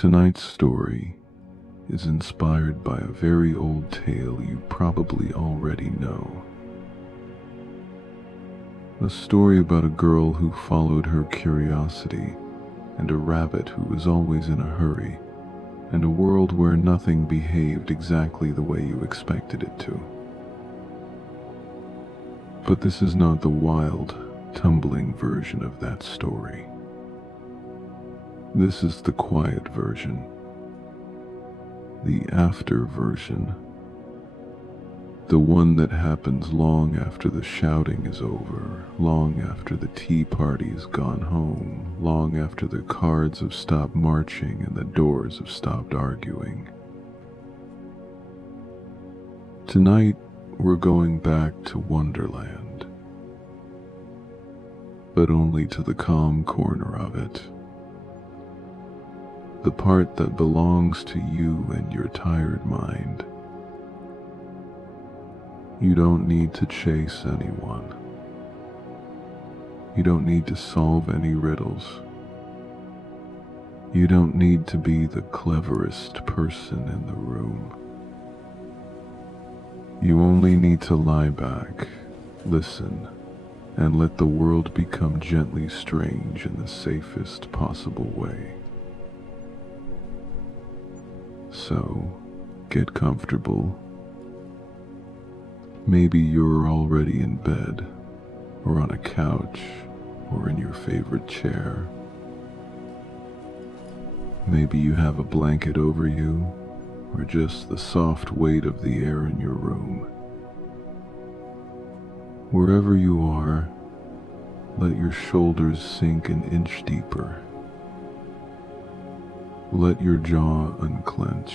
Tonight's story is inspired by a very old tale you probably already know. A story about a girl who followed her curiosity, and a rabbit who was always in a hurry, and a world where nothing behaved exactly the way you expected it to. But this is not the wild, tumbling version of that story. This is the quiet version, the after version, the one that happens long after the shouting is over, long after the tea party's gone home, long after the cards have stopped marching and the doors have stopped arguing. Tonight, we're going back to Wonderland, but only to the calm corner of it. The part that belongs to you and your tired mind. You don't need to chase anyone. You don't need to solve any riddles. You don't need to be the cleverest person in the room. You only need to lie back, listen, and let the world become gently strange in the safest possible way. So, get comfortable. Maybe you're already in bed, or on a couch, or in your favorite chair. Maybe you have a blanket over you, or just the soft weight of the air in your room. Wherever you are, let your shoulders sink an inch deeper. Let your jaw unclench.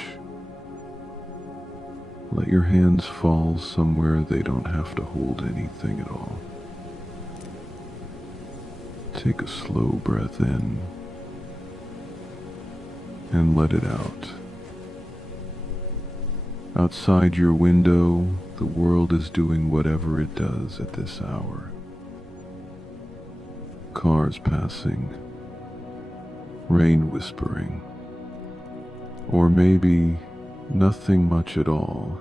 Let your hands fall somewhere they don't have to hold anything at all. Take a slow breath in and let it out. Outside your window, the world is doing whatever it does at this hour. Cars passing, rain whispering, or maybe nothing much at all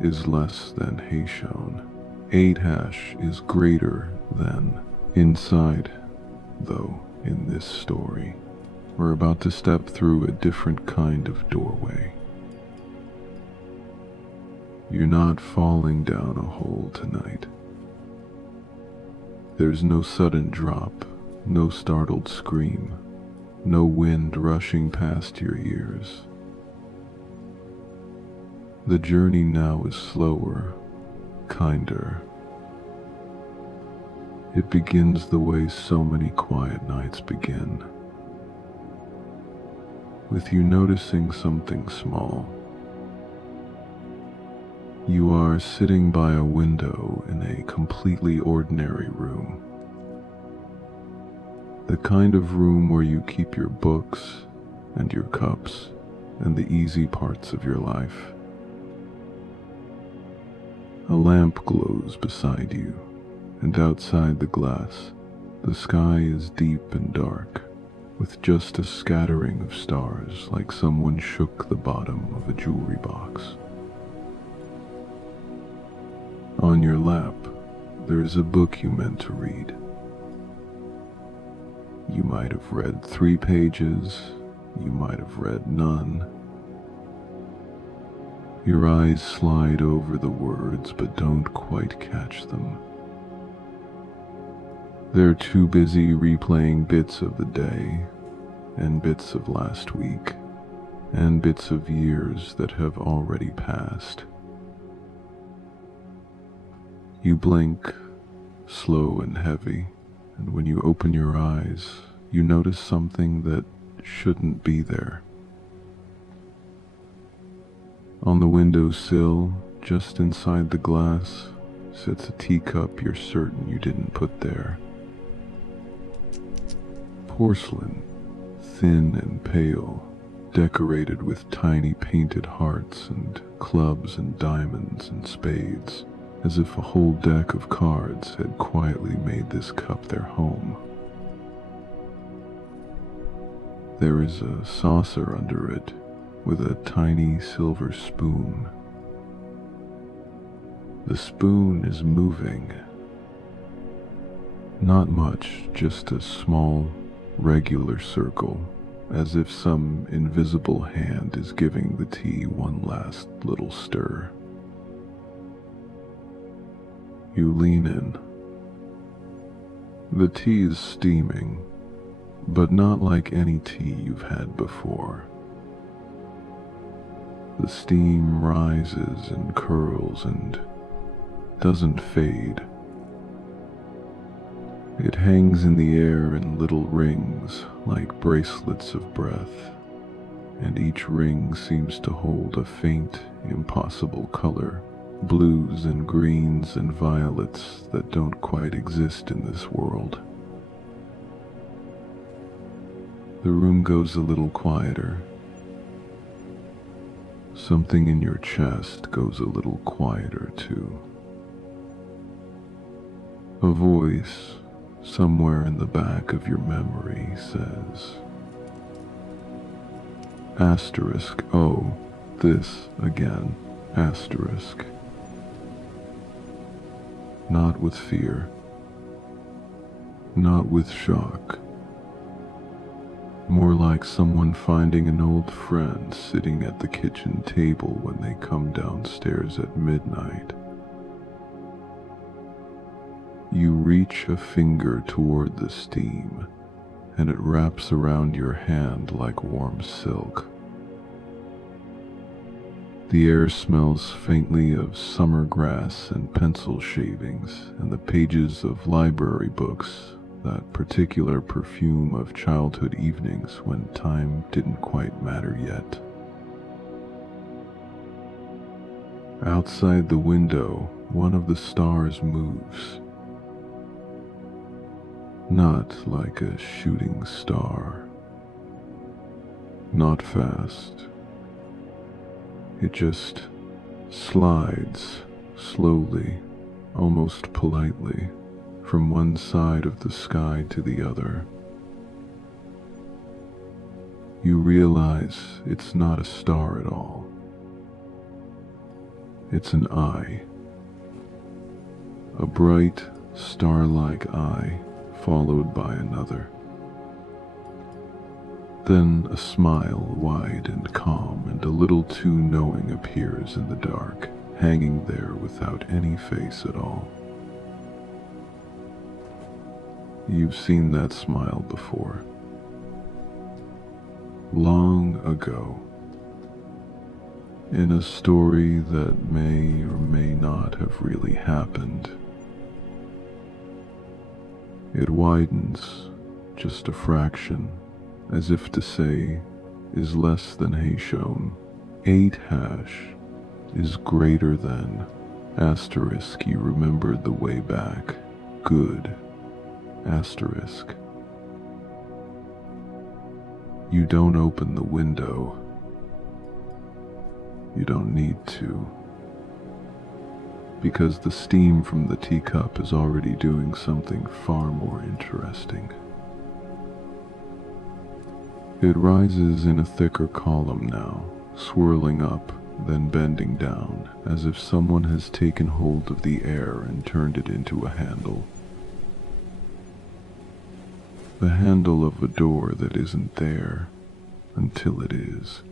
is less than Haitian. 8 is greater than. Inside, though, in this story, we're about to step through a different kind of doorway. You're not falling down a hole tonight. There's no sudden drop, no startled scream, no wind rushing past your ears. The journey now is slower, kinder. It begins the way so many quiet nights begin, with you noticing something small. You are sitting by a window in a completely ordinary room. The kind of room where you keep your books and your cups and the easy parts of your life. A lamp glows beside you, and outside the glass, the sky is deep and dark, with just a scattering of stars like someone shook the bottom of a jewelry box. On your lap, there is a book you meant to read. You might have read 3 pages, you might have read none. Your eyes slide over the words but don't quite catch them. They're too busy replaying bits of the day, and bits of last week, and bits of years that have already passed. You blink, slow and heavy, and when you open your eyes, you notice something that shouldn't be there. On the windowsill, just inside the glass, sits a teacup you're certain you didn't put there. Porcelain, thin and pale, decorated with tiny painted hearts and clubs and diamonds and spades, as if a whole deck of cards had quietly made this cup their home. There is a saucer under it with a tiny silver spoon. The spoon is moving. Not much, just a small, regular circle, as if some invisible hand is giving the tea one last little stir. You lean in. The tea is steaming, but not like any tea you've had before. The steam rises and curls and doesn't fade. It hangs in the air in little rings like bracelets of breath, and each ring seems to hold a faint, impossible color, blues and greens and violets that don't quite exist in this world. The room goes a little quieter. Something in your chest goes a little quieter too. A voice somewhere in the back of your memory says, asterisk, oh, this again, asterisk. Not with fear, not with shock. More like someone finding an old friend sitting at the kitchen table when they come downstairs at midnight. You reach a finger toward the steam, and it wraps around your hand like warm silk. The air smells faintly of summer grass and pencil shavings and the pages of library books, that particular perfume of childhood evenings when time didn't quite matter yet. Outside the window, one of the stars moves. Not like a shooting star. Not fast. It just slides slowly, almost politely, from one side of the sky to the other. You realize it's not a star at all. It's an eye. A bright, star-like eye, followed by another. Then a smile wide and calm and a little too knowing appears in the dark, hanging there without any face at all. You've seen that smile before. Long ago. In a story that may or may not have really happened. It widens just a fraction, as if to say, is less than Haitian. 8 hash is greater than asterisk. You remembered the way back. Good. Asterisk. You don't open the window. You don't need to. Because the steam from the teacup is already doing something far more interesting. It rises in a thicker column now, swirling up, then bending down, as if someone has taken hold of the air and turned it into a handle. The handle of a door that isn't there until it is.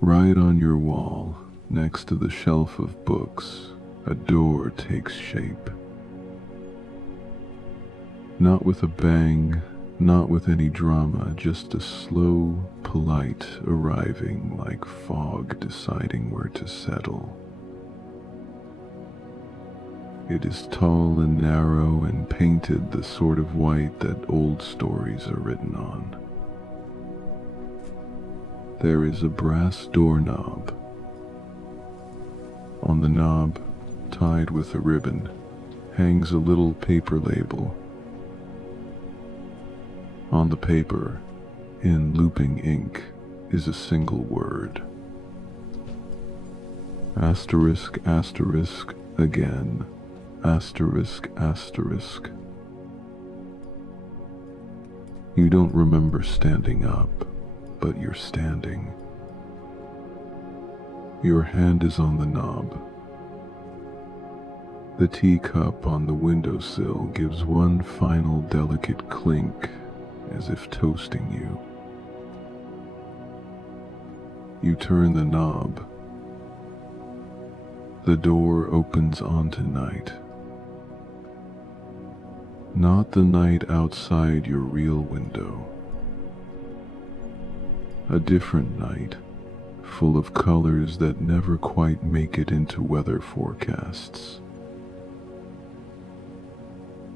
Right on your wall, next to the shelf of books, a door takes shape. Not with a bang, not with any drama, just a slow, polite arriving like fog deciding where to settle. It is tall and narrow and painted the sort of white that old stories are written on. There is a brass doorknob. On the knob, tied with a ribbon, hangs a little paper label. On the paper, in looping ink, is a single word. Asterisk, asterisk, again. Asterisk, asterisk. You don't remember standing up, but you're standing. Your hand is on the knob. The teacup on the windowsill gives one final delicate clink, as if toasting you. You turn the knob. The door opens onto night. Not the night outside your real window. A different night, full of colors that never quite make it into weather forecasts.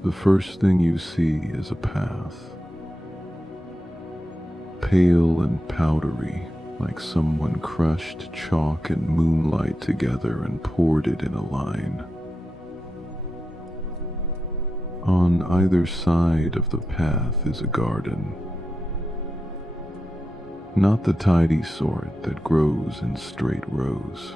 The first thing you see is a path, pale and powdery, like someone crushed chalk and moonlight together and poured it in a line. On either side of the path is a garden. Not the tidy sort that grows in straight rows.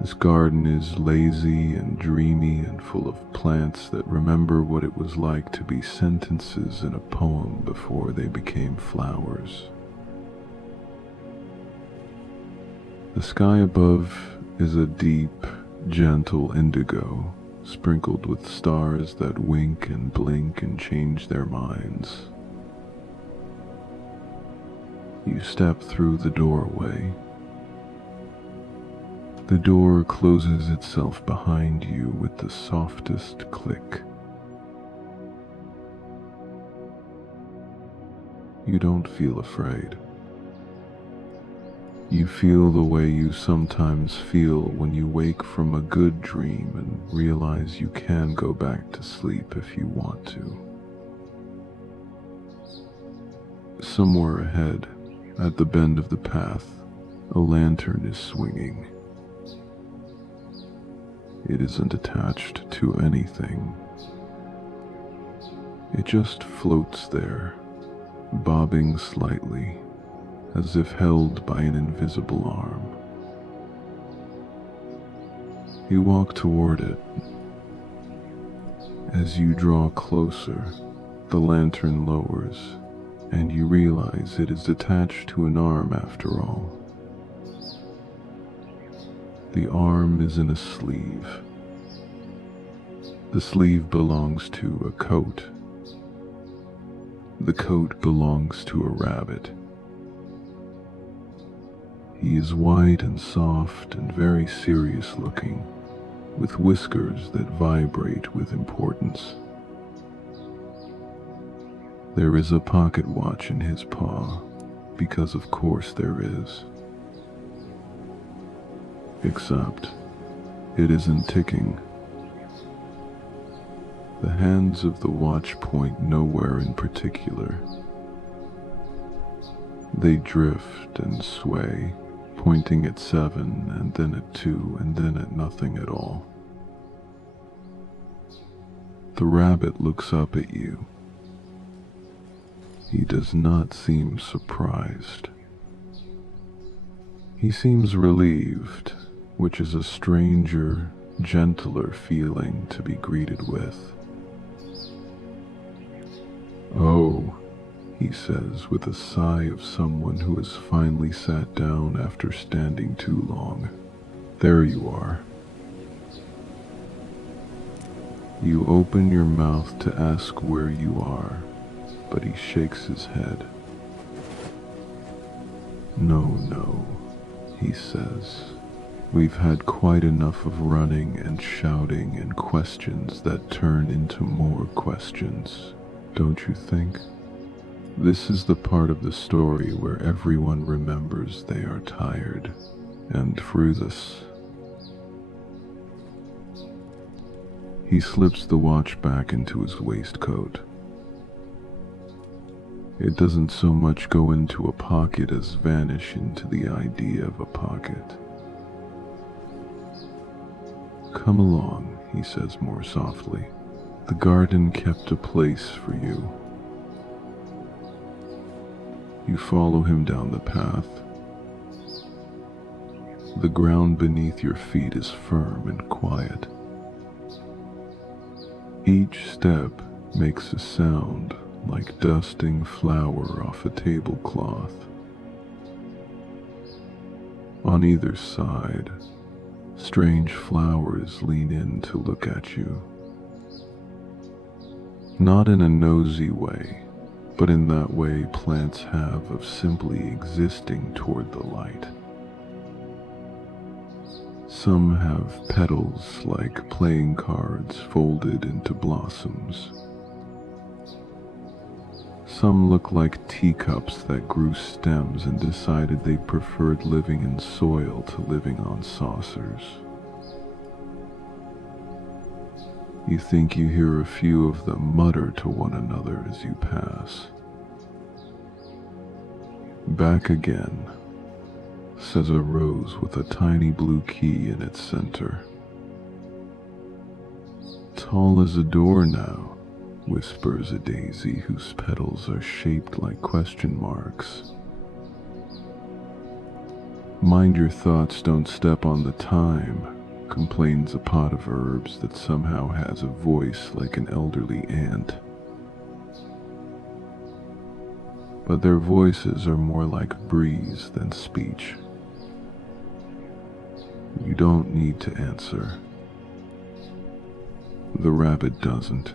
This garden is lazy and dreamy and full of plants that remember what it was like to be sentences in a poem before they became flowers. The sky above is a deep, gentle indigo, sprinkled with stars that wink and blink and change their minds. You step through the doorway. The door closes itself behind you with the softest click. You don't feel afraid. You feel the way you sometimes feel when you wake from a good dream and realize you can go back to sleep if you want to. Somewhere ahead, at the bend of the path, a lantern is swinging. It isn't attached to anything. It just floats there, bobbing slightly, as if held by an invisible arm. You walk toward it. As you draw closer, the lantern lowers, and you realize it is attached to an arm after all. The arm is in a sleeve. The sleeve belongs to a coat. The coat belongs to a rabbit. He is white and soft and very serious looking, with whiskers that vibrate with importance. There is a pocket watch in his paw, because of course there is. Except, it isn't ticking. The hands of the watch point nowhere in particular. They drift and sway, pointing at 7 and then at 2 and then at nothing at all. The rabbit looks up at you. He does not seem surprised. He seems relieved, which is a stranger, gentler feeling to be greeted with. "Oh," he says with a sigh of someone who has finally sat down after standing too long. "There you are." You open your mouth to ask where you are, but he shakes his head. No, he says. We've had quite enough of running and shouting and questions that turn into more questions, don't you think? This is the part of the story where everyone remembers they are tired, and through this. He slips the watch back into his waistcoat. It doesn't so much go into a pocket as vanish into the idea of a pocket. "Come along," he says more softly. "The garden kept a place for you." You follow him down the path. The ground beneath your feet is firm and quiet. Each step makes a sound like dusting flour off a tablecloth. On either side, strange flowers lean in to look at you. Not in a nosy way, but in that way plants have of simply existing toward the light. Some have petals like playing cards folded into blossoms. Some look like teacups that grew stems and decided they preferred living in soil to living on saucers. You think you hear a few of them mutter to one another as you pass. "Back again," says a rose with a tiny blue key in its center. "Tall as a door now," whispers a daisy whose petals are shaped like question marks. "Mind your thoughts don't step on the thyme," complains a pot of herbs that somehow has a voice like an elderly aunt. But their voices are more like breeze than speech. You don't need to answer. The rabbit doesn't.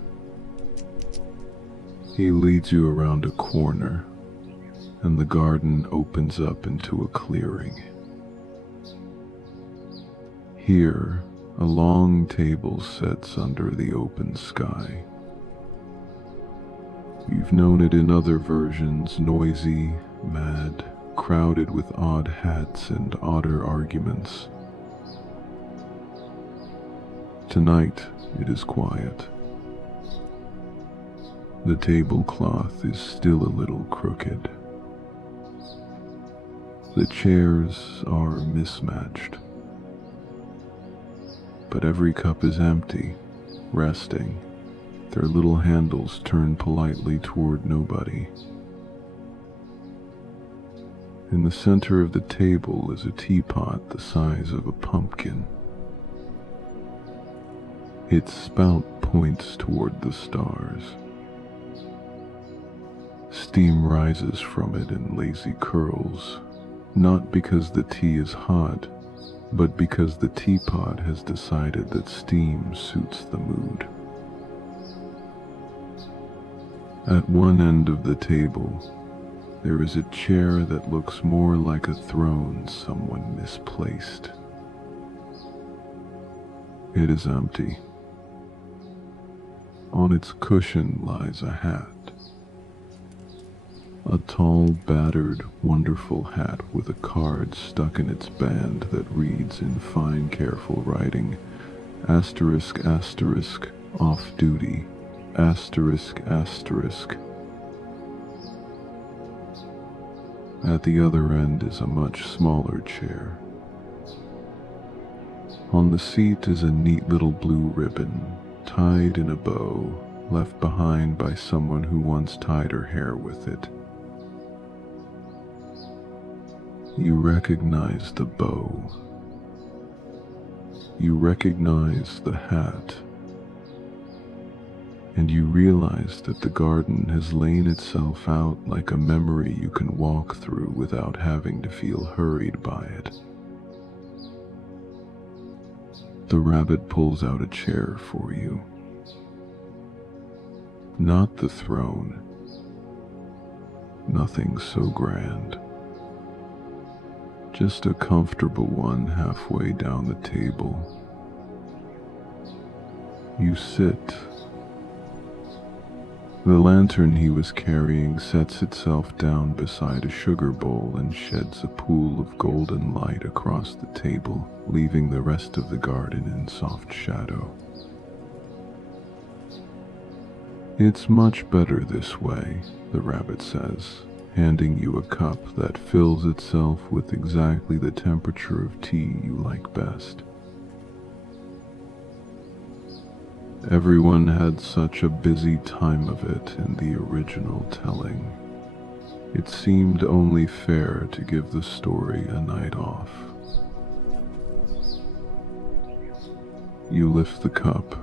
He leads you around a corner, and the garden opens up into a clearing. Here, a long table sits under the open sky. You've known it in other versions, noisy, mad, crowded with odd hats and odder arguments. Tonight, it is quiet. The tablecloth is still a little crooked. The chairs are mismatched. But every cup is empty, resting, their little handles turned politely toward nobody. In the center of the table is a teapot the size of a pumpkin. Its spout points toward the stars. Steam rises from it in lazy curls, not because the tea is hot, but because the teapot has decided that steam suits the mood. At one end of the table, there is a chair that looks more like a throne someone misplaced. It is empty. On its cushion lies a hat. A tall, battered, wonderful hat with a card stuck in its band that reads in fine, careful writing, asterisk, asterisk, off duty, asterisk, asterisk. At the other end is a much smaller chair. On the seat is a neat little blue ribbon, tied in a bow, left behind by someone who once tied her hair with it. You recognize the bow. You recognize the hat. And you realize that the garden has lain itself out like a memory you can walk through without having to feel hurried by it. The rabbit pulls out a chair for you. Not the throne. Nothing so grand. Just a comfortable one halfway down the table. You sit. The lantern he was carrying sets itself down beside a sugar bowl and sheds a pool of golden light across the table, leaving the rest of the garden in soft shadow. "It's much better this way," the rabbit says, handing you a cup that fills itself with exactly the temperature of tea you like best. Everyone had such a busy time of it in the original telling. It seemed only fair to give the story a night off. You lift the cup.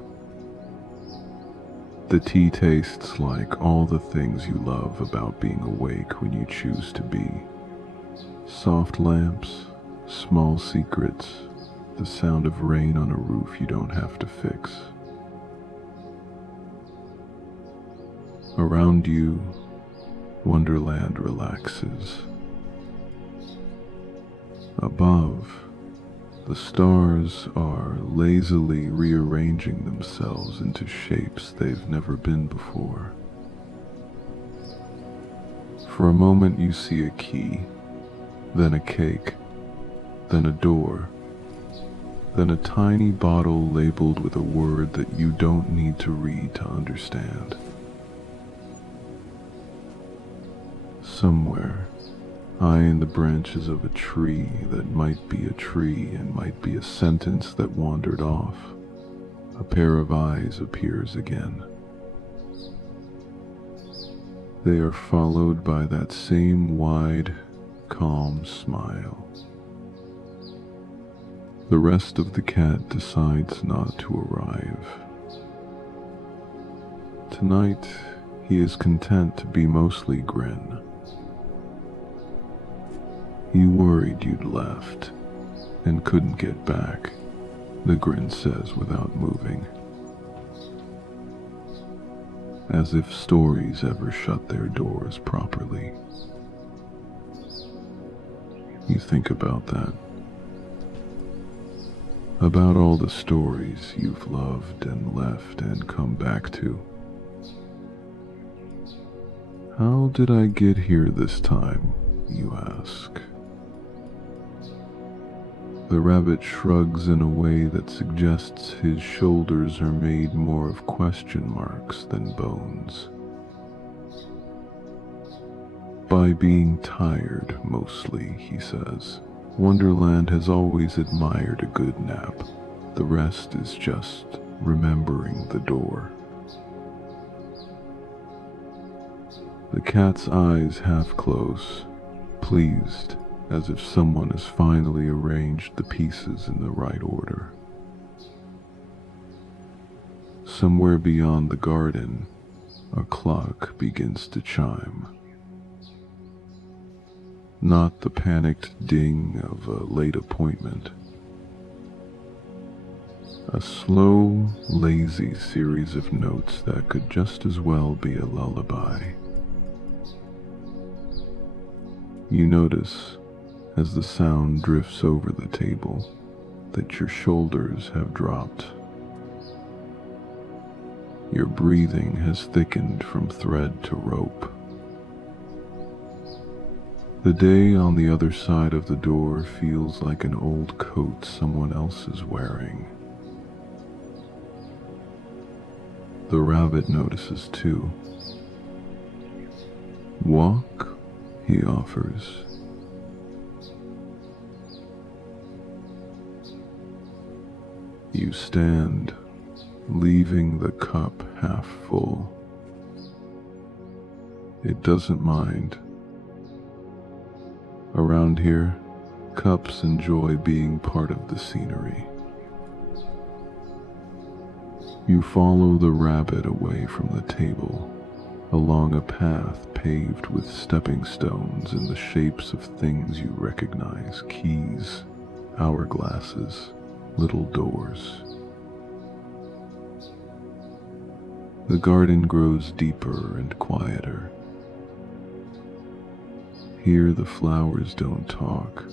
The tea tastes like all the things you love about being awake when you choose to be. Soft lamps, small secrets, the sound of rain on a roof you don't have to fix. Around you, Wonderland relaxes. Above, the stars are lazily rearranging themselves into shapes they've never been before. For a moment you see a key, then a cake, then a door, then a tiny bottle labeled with a word that you don't need to read to understand. Somewhere, high in the branches of a tree that might be a tree and might be a sentence that wandered off, a pair of eyes appears again. They are followed by that same wide, calm smile. The rest of the cat decides not to arrive. Tonight, he is content to be mostly grin. You worried you'd left and couldn't get back, the grin says without moving. As if stories ever shut their doors properly. You think about that. About all the stories you've loved and left and come back to. How did I get here this time, you ask? The rabbit shrugs in a way that suggests his shoulders are made more of question marks than bones. By being tired, mostly, he says. Wonderland has always admired a good nap. The rest is just remembering the door. The cat's eyes half close, pleased, as if someone has finally arranged the pieces in the right order. Somewhere beyond the garden, a clock begins to chime. Not the panicked ding of a late appointment. A slow, lazy series of notes that could just as well be a lullaby. You notice, as the sound drifts over the table, that your shoulders have dropped. Your breathing has thickened from thread to rope. The day on the other side of the door feels like an old coat someone else is wearing. The rabbit notices too. Walk, he offers. You stand, leaving the cup half full. It doesn't mind. Around here, cups enjoy being part of the scenery. You follow the rabbit away from the table, along a path paved with stepping stones in the shapes of things you recognize: keys, hourglasses, little doors. The garden grows deeper and quieter. Here the flowers don't talk.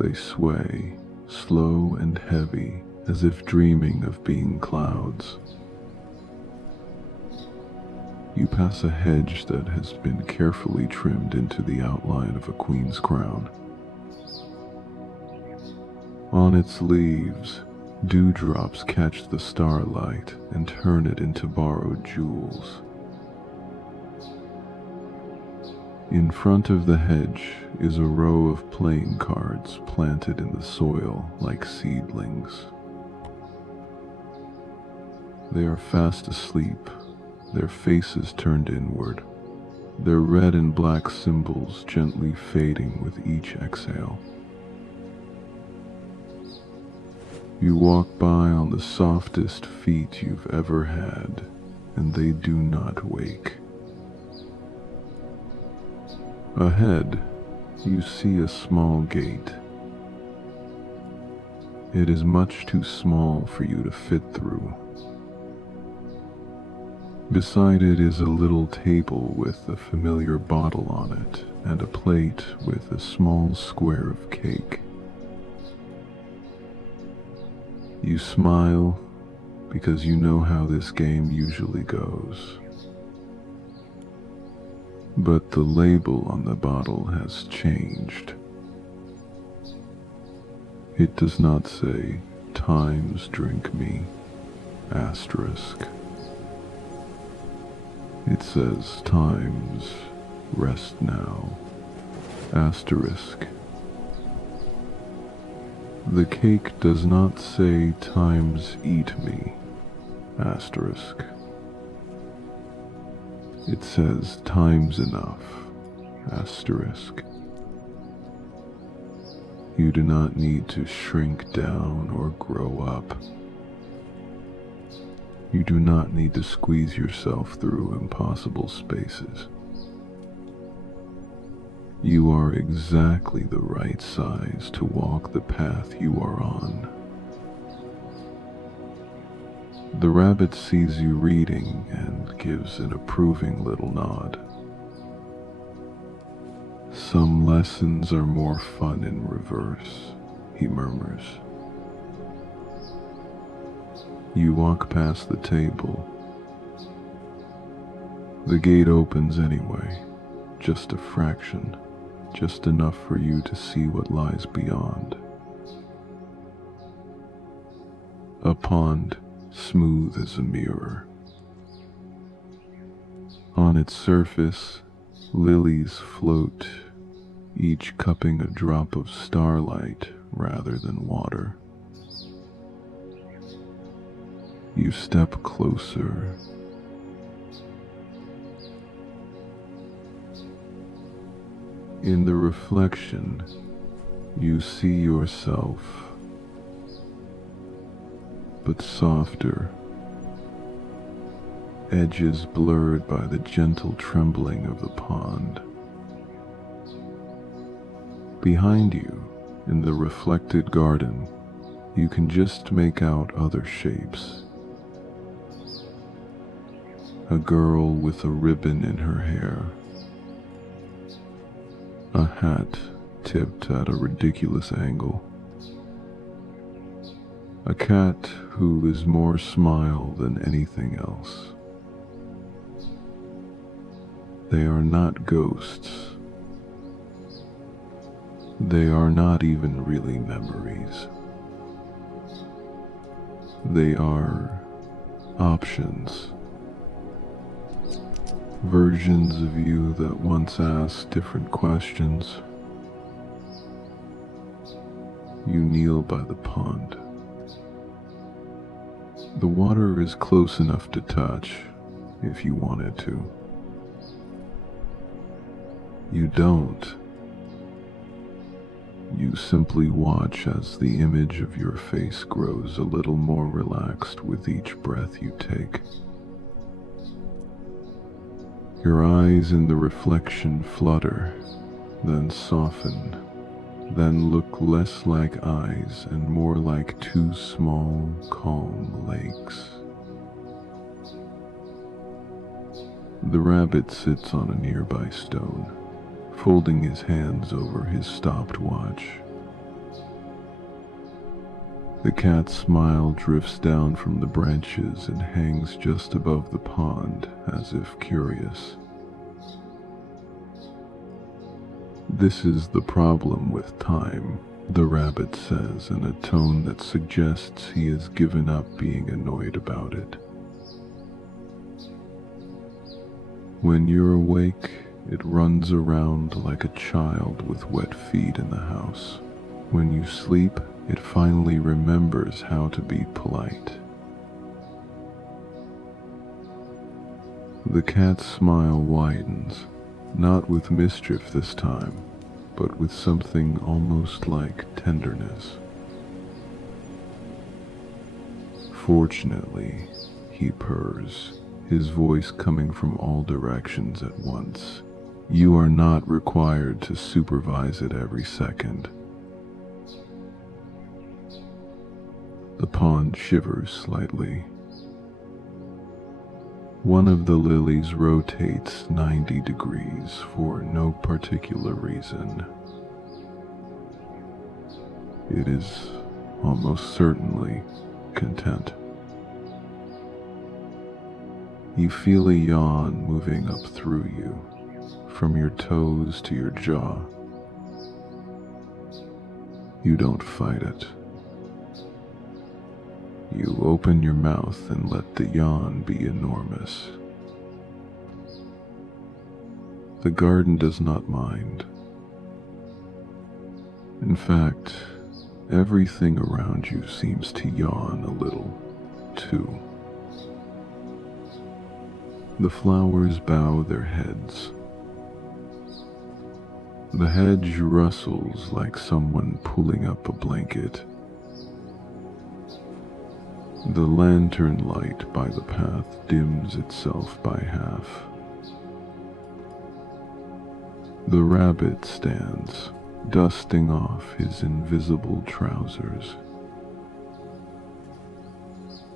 They sway, slow and heavy, as if dreaming of being clouds. You pass a hedge that has been carefully trimmed into the outline of a queen's crown. On its leaves, dewdrops catch the starlight and turn it into borrowed jewels. In front of the hedge is a row of playing cards planted in the soil like seedlings. They are fast asleep, their faces turned inward, their red and black symbols gently fading with each exhale. You walk by on the softest feet you've ever had, and they do not wake. Ahead, you see a small gate. It is much too small for you to fit through. Beside it is a little table with a familiar bottle on it and a plate with a small square of cake. You smile because you know how this game usually goes. But the label on the bottle has changed. It does not say, "Times drink me," asterisk. It says, "Times rest now," asterisk. The cake does not say, "Times eat me," asterisk. It says, "Time's enough," asterisk. You do not need to shrink down or grow up. You do not need to squeeze yourself through impossible spaces. You are exactly the right size to walk the path you are on. The rabbit sees you reading and gives an approving little nod. "Some lessons are more fun in reverse," he murmurs. You walk past the table. The gate opens anyway, just a fraction, just enough for you to see what lies beyond. A pond, smooth as a mirror. On its surface, lilies float, each cupping a drop of starlight rather than water. You step closer. In the reflection, you see yourself, but softer, edges blurred by the gentle trembling of the pond. Behind you, in the reflected garden, you can just make out other shapes. A girl with a ribbon in her hair. A hat tipped at a ridiculous angle. A cat who is more smile than anything else. They are not ghosts. They are not even really memories. They are options. Versions of you that once asked different questions. You kneel by the pond. The water is close enough to touch, if you wanted to. You don't. You simply watch as the image of your face grows a little more relaxed with each breath you take. Your eyes in the reflection flutter, then soften, then look less like eyes and more like two small, calm lakes. The rabbit sits on a nearby stone, folding his hands over his stopped watch. The cat's smile drifts down from the branches and hangs just above the pond, as if curious. "This is the problem with time," the rabbit says in a tone that suggests he has given up being annoyed about it. "When you're awake, it runs around like a child with wet feet in the house. When you sleep, it finally remembers how to be polite." The cat's smile widens, not with mischief this time, but with something almost like tenderness. Unfortunately, he purrs, his voice coming from all directions at once. You are not required to supervise it every second. The pond shivers slightly. One of the lilies rotates 90 degrees for no particular reason. It is almost certainly content. You feel a yawn moving up through you, from your toes to your jaw. You don't fight it. You open your mouth and let the yawn be enormous. The garden does not mind. In fact, everything around you seems to yawn a little, too. The flowers bow their heads. The hedge rustles like someone pulling up a blanket. The lantern light by the path dims itself by half. The rabbit stands, dusting off his invisible trousers.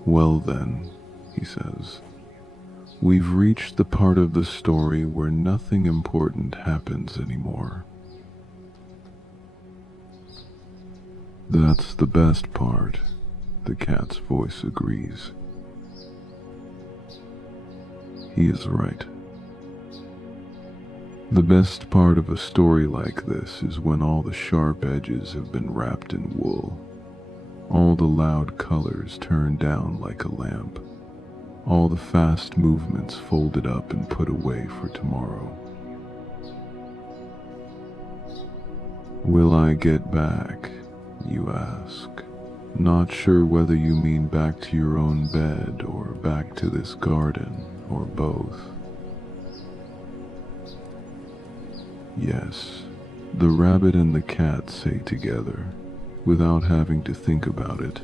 Well then, he says, we've reached the part of the story where nothing important happens anymore. That's the best part, the cat's voice agrees. He is right. The best part of a story like this is when all the sharp edges have been wrapped in wool, all the loud colors turned down like a lamp, all the fast movements folded up and put away for tomorrow. Will I get back, you ask, not sure whether you mean back to your own bed or back to this garden or both. Yes, the rabbit and the cat say together, without having to think about it.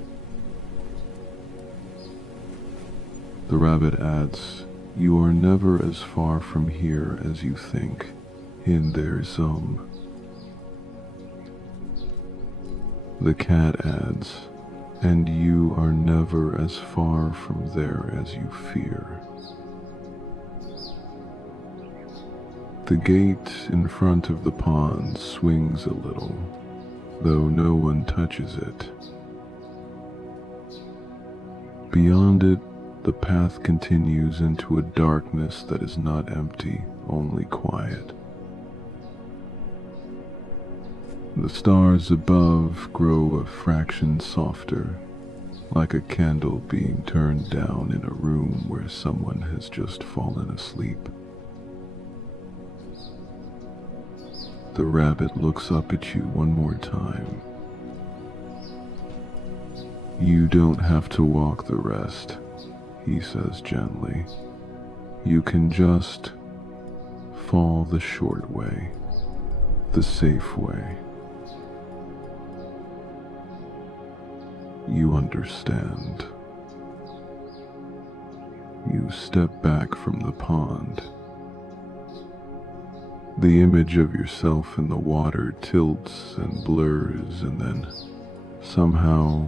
The rabbit adds, you are never as far from here as you think, and there's some. The cat adds, and you are never as far from there as you fear. The gate in front of the pond swings a little, though no one touches it. Beyond it, the path continues into a darkness that is not empty, only quiet. The stars above grow a fraction softer, like a candle being turned down in a room where someone has just fallen asleep. The rabbit looks up at you one more time. You don't have to walk the rest, he says gently. You can just fall the short way, the safe way. You understand. You step back from the pond. The image of yourself in the water tilts and blurs and then somehow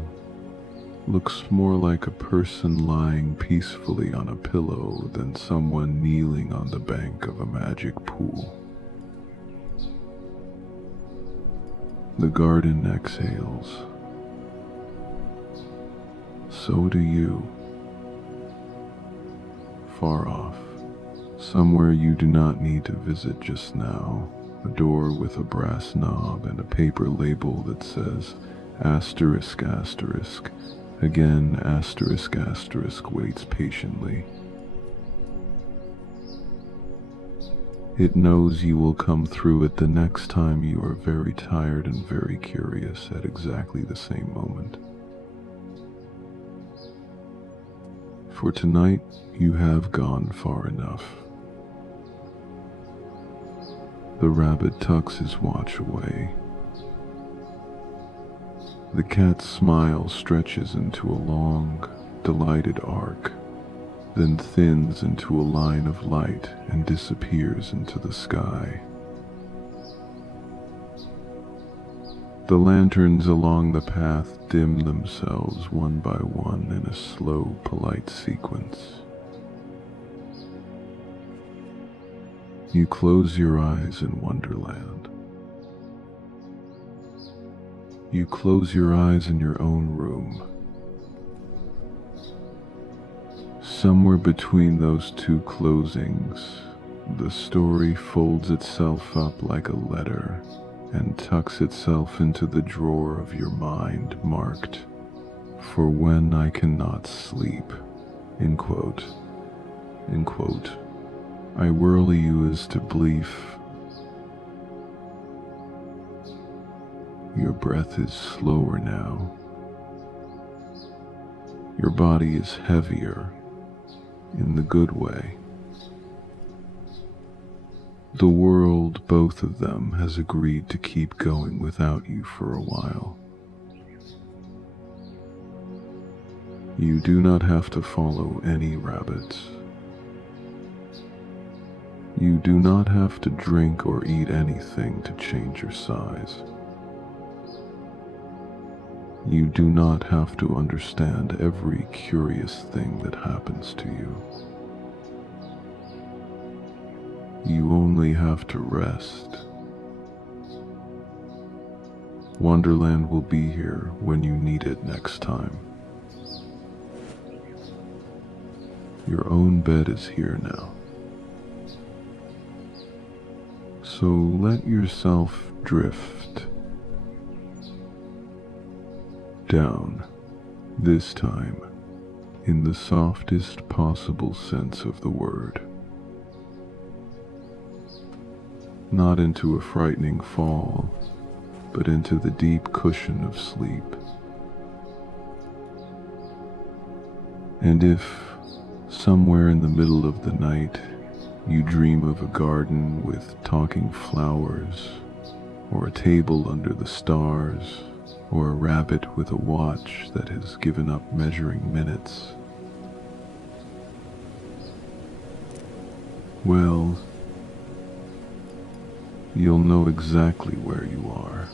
looks more like a person lying peacefully on a pillow than someone kneeling on the bank of a magic pool. The garden exhales. So do you. Far off, somewhere you do not need to visit just now, a door with a brass knob and a paper label that says asterisk asterisk, again asterisk asterisk waits patiently. It knows you will come through it the next time you are very tired and very curious at exactly the same moment. For tonight, you have gone far enough. The rabbit tucks his watch away. The cat's smile stretches into a long, delighted arc, then thins into a line of light and disappears into the sky. The lanterns along the path dim themselves one by one in a slow, polite sequence. You close your eyes in Wonderland. You close your eyes in your own room. Somewhere between those two closings, the story folds itself up like a letter and tucks itself into the drawer of your mind marked, "For when I cannot sleep," end quote. End quote. I whirl you as to belief. Your breath is slower now. Your body is heavier, in the good way. The world, both of them, has agreed to keep going without you for a while. You do not have to follow any rabbits. You do not have to drink or eat anything to change your size. You do not have to understand every curious thing that happens to you. You only have to rest. Wonderland will be here when you need it next time. Your own bed is here now. So let yourself drift down, this time in the softest possible sense of the word. Not into a frightening fall, but into the deep cushion of sleep. And if, somewhere in the middle of the night, you dream of a garden with talking flowers, or a table under the stars, or a rabbit with a watch that has given up measuring minutes, well, you'll know exactly where you are.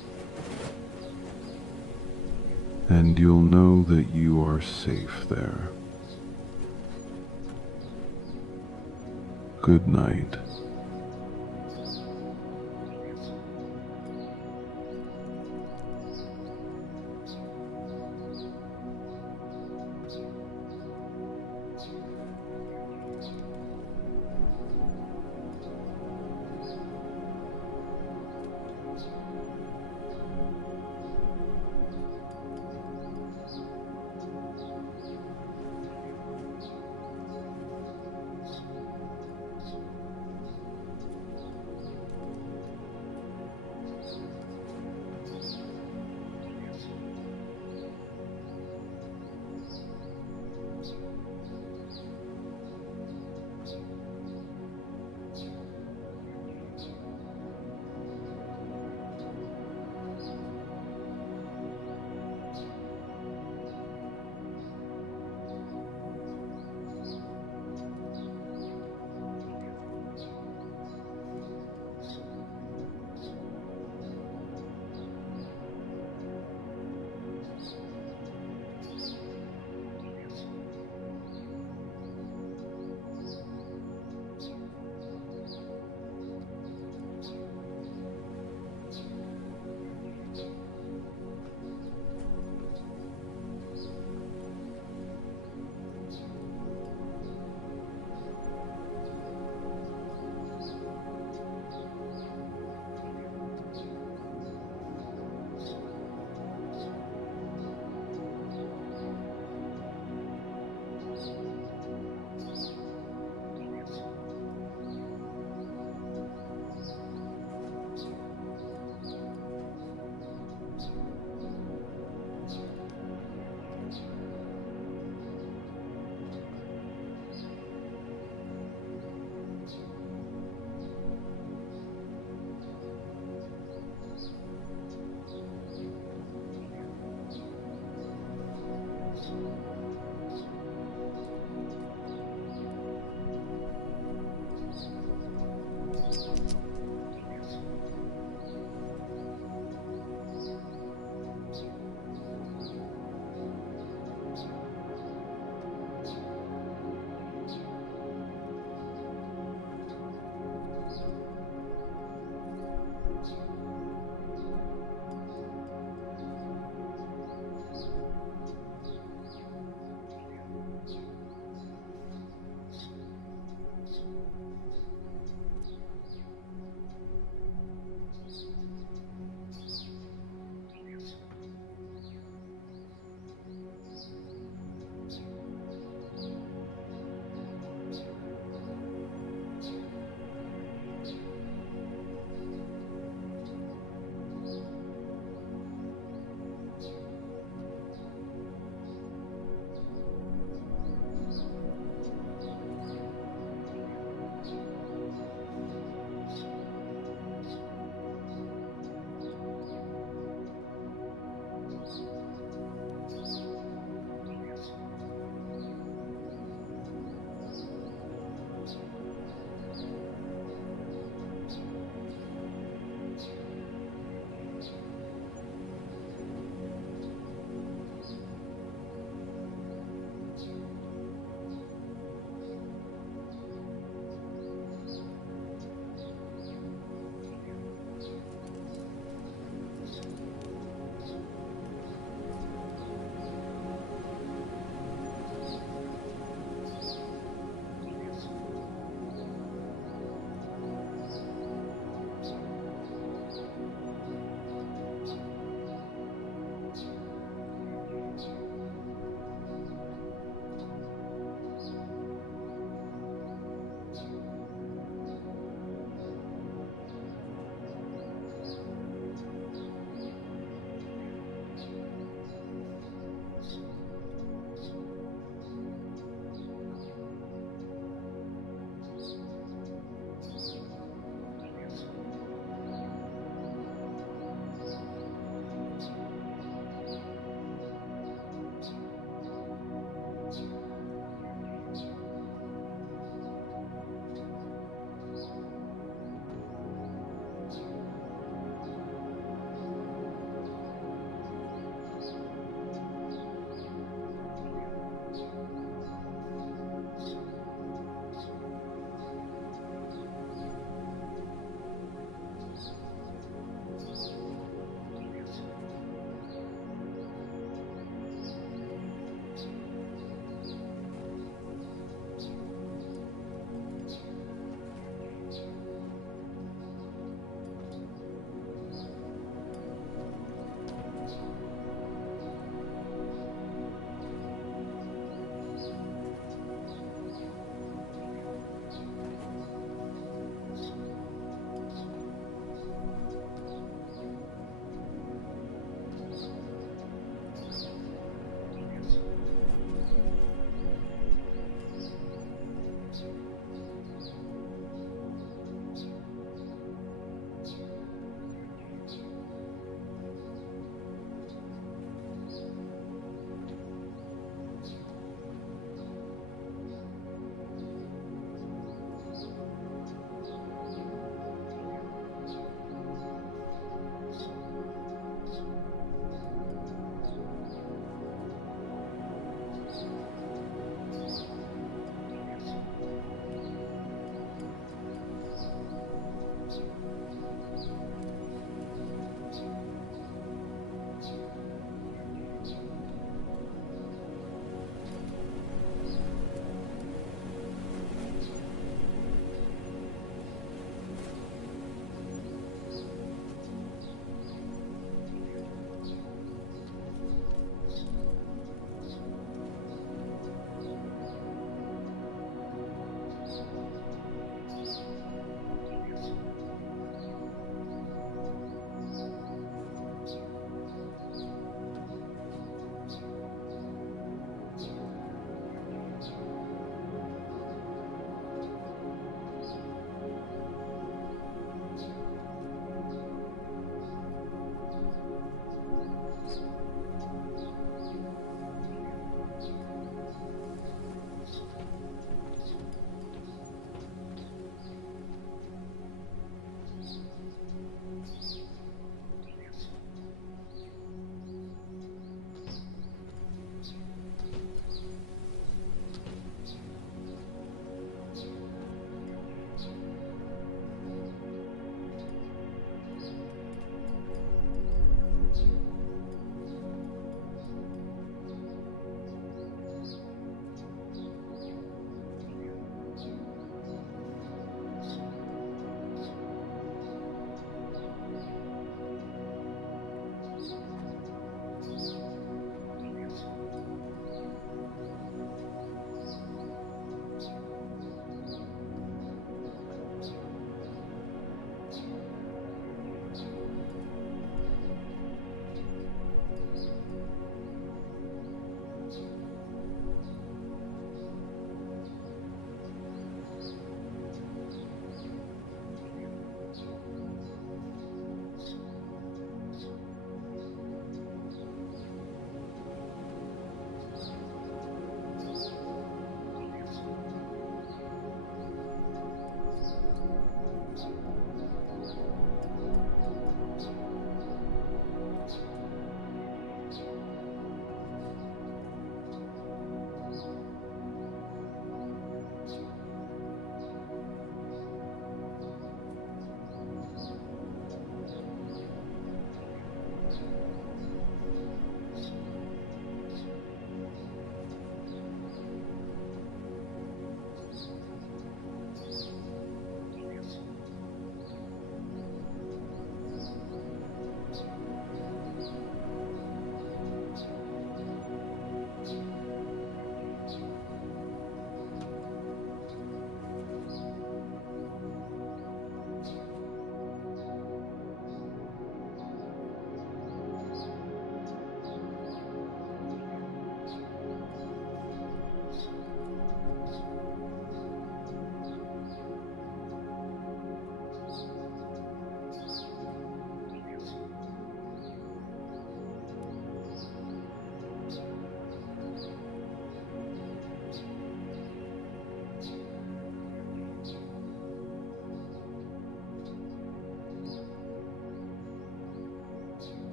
And you'll know that you are safe there. Good night.